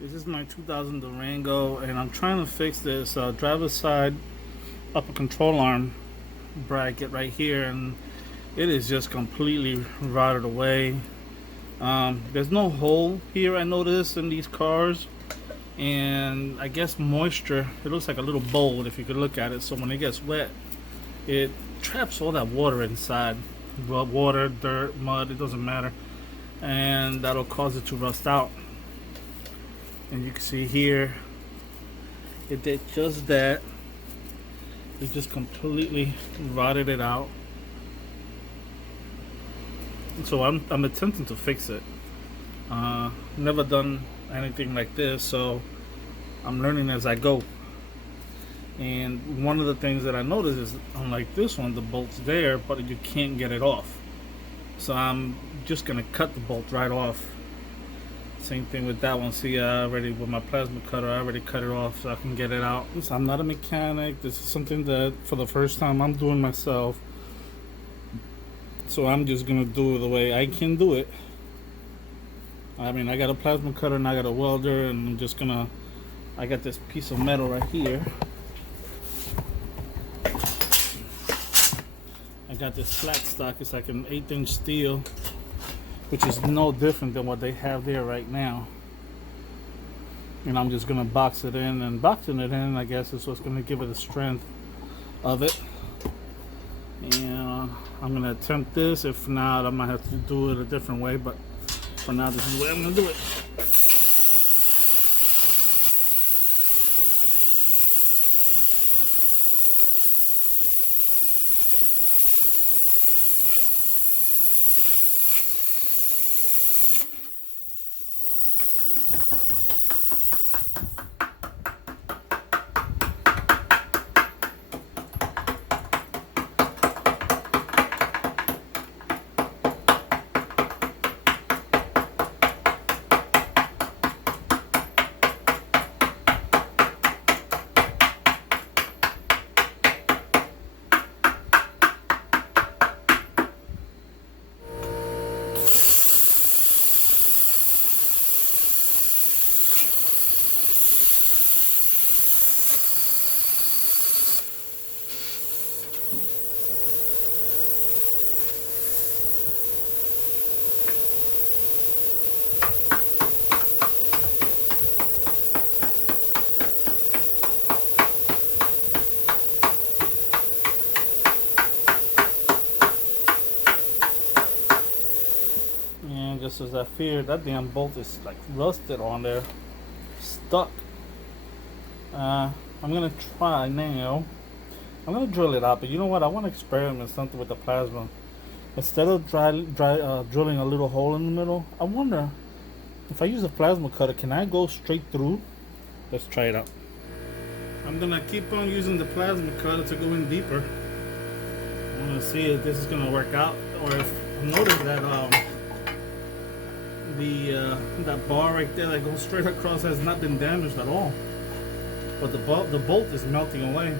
This is my 2000 Durango, and I'm trying to fix this driver's side upper control arm bracket right here, and it is just completely rotted away. There's no hole here, I noticed, in these cars, and I guess moisture, it looks like a little bowl if you could look at it. So when it gets wet, it traps all that water inside. Well, water, dirt, mud, it doesn't matter, and that'll cause it to rust out. And you can see here, it did just that. It just completely rotted it out. So I'm attempting to fix it. Never done anything like this, so I'm learning as I go. And one of the things that I noticed is, unlike this one, the bolt's there, but you can't get it off. So I'm just gonna cut the bolt right off. Same thing with that one. See, I already, with my plasma cutter, I already cut it off so I can get it out. So I'm not a mechanic. This is something that for the first time I'm doing myself. So I'm just gonna do it the way I can do it. I mean, I got a plasma cutter and I got a welder, and I'm just gonna, I got this piece of metal right here. I got this flat stock. It's like an 1/8" steel, which is no different than what they have there right now. And I'm just gonna box it in, and boxing it in, I guess, is what's gonna give it the strength of it. And I'm gonna attempt this. If not, I might have to do it a different way, but for now, this is the way I'm gonna do it. And just as I feared, that damn bolt is like rusted on there, stuck. I'm gonna try now. I'm gonna drill it out, but you know what? I want to experiment something with the plasma. Instead of drilling a little hole in the middle, I wonder if I use a plasma cutter, can I go straight through? Let's try it out. I'm gonna keep on using the plasma cutter to go in deeper. I want to see if this is gonna work out, or if I notice that that bar right there that goes straight across has not been damaged at all, but the bolt is melting away.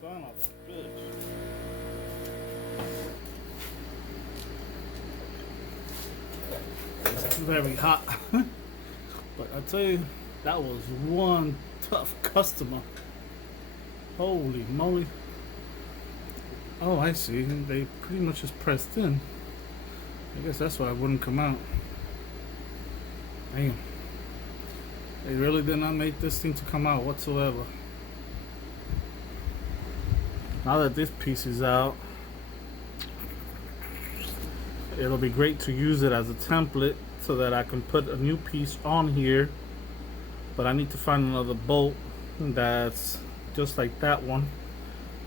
Son of a bitch. It's very hot. But I tell you, that was one tough customer. Holy moly. Oh, I see. They pretty much just pressed in. I guess that's why it wouldn't come out. Damn. They really did not make this thing to come out whatsoever. Now that this piece is out, it'll be great to use it as a template so that I can put a new piece on here. But I need to find another bolt that's just like that one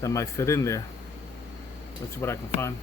that might fit in there. Let's see what I can find.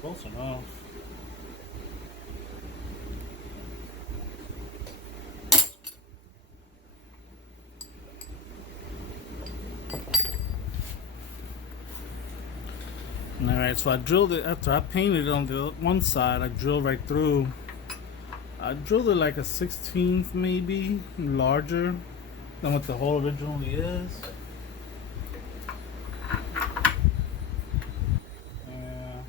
Close enough. Alright, so I drilled it after I painted it on the one side. I drilled right through. I drilled it like a 16th, maybe larger than what the hole originally is. Yeah.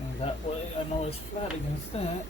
And that way I know it's flat against that.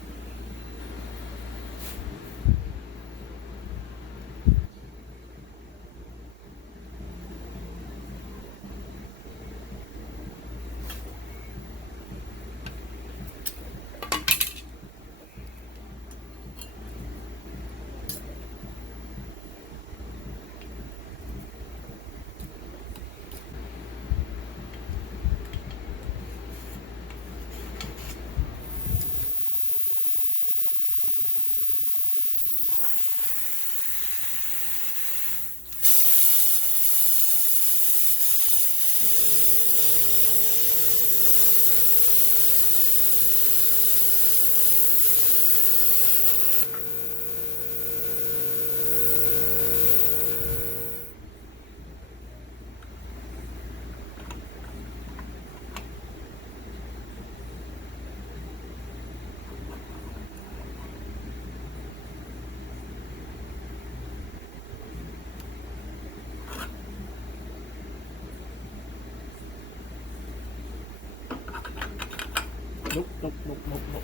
Nope, nope, nope, nope, nope.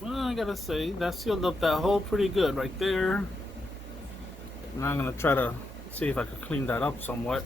Well, I gotta say, that sealed up that hole pretty good right there. And I'm gonna try to see if I can clean that up somewhat.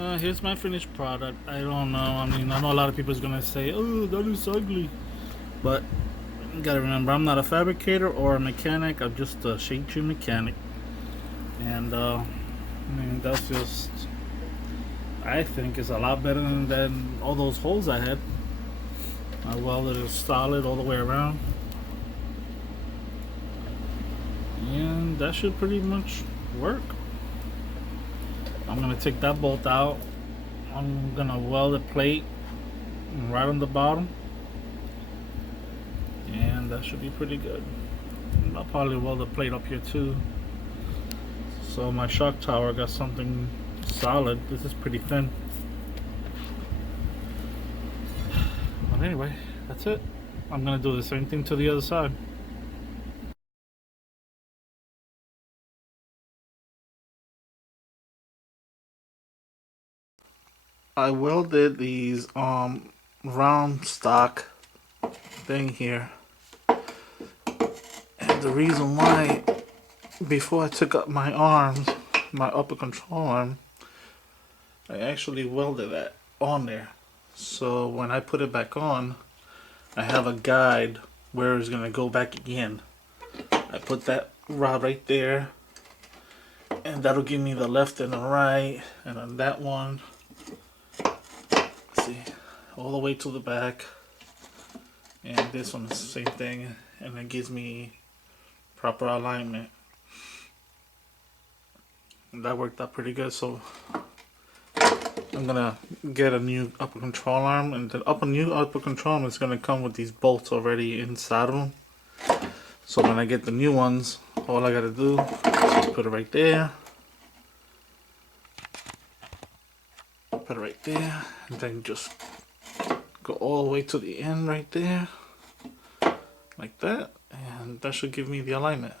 Here's my finished product. I don't know. I mean, I know a lot of people is gonna say, "Oh, that is ugly," but you gotta remember, I'm not a fabricator or a mechanic. I'm just a shade tree mechanic, and I mean, that's just, I think, is a lot better than all those holes I had. I welded it solid all the way around, and that should pretty much work. I'm gonna take that bolt out. I'm gonna weld a plate right on the bottom, and that should be pretty good. I'll probably weld a plate up here too. So my shock tower got something solid. This is pretty thin. But anyway, that's it. I'm gonna do the same thing to the other side. I welded these round stock thing here, and the reason why, before I took up my arms, my upper control arm, I actually welded that on there. So when I put it back on, I have a guide where it's gonna go back again. I put that rod right there, and that'll give me the left and the right, and then that one, let's see, all the way to the back, and this one is the same thing, and it gives me proper alignment. And that worked out pretty good. So I'm gonna get a new upper control arm, and the new upper control arm is gonna come with these bolts already inside of them. So when I get the new ones, all I gotta do is put it right there, put it right there, and then just go all the way to the end right there, like that, and that should give me the alignment.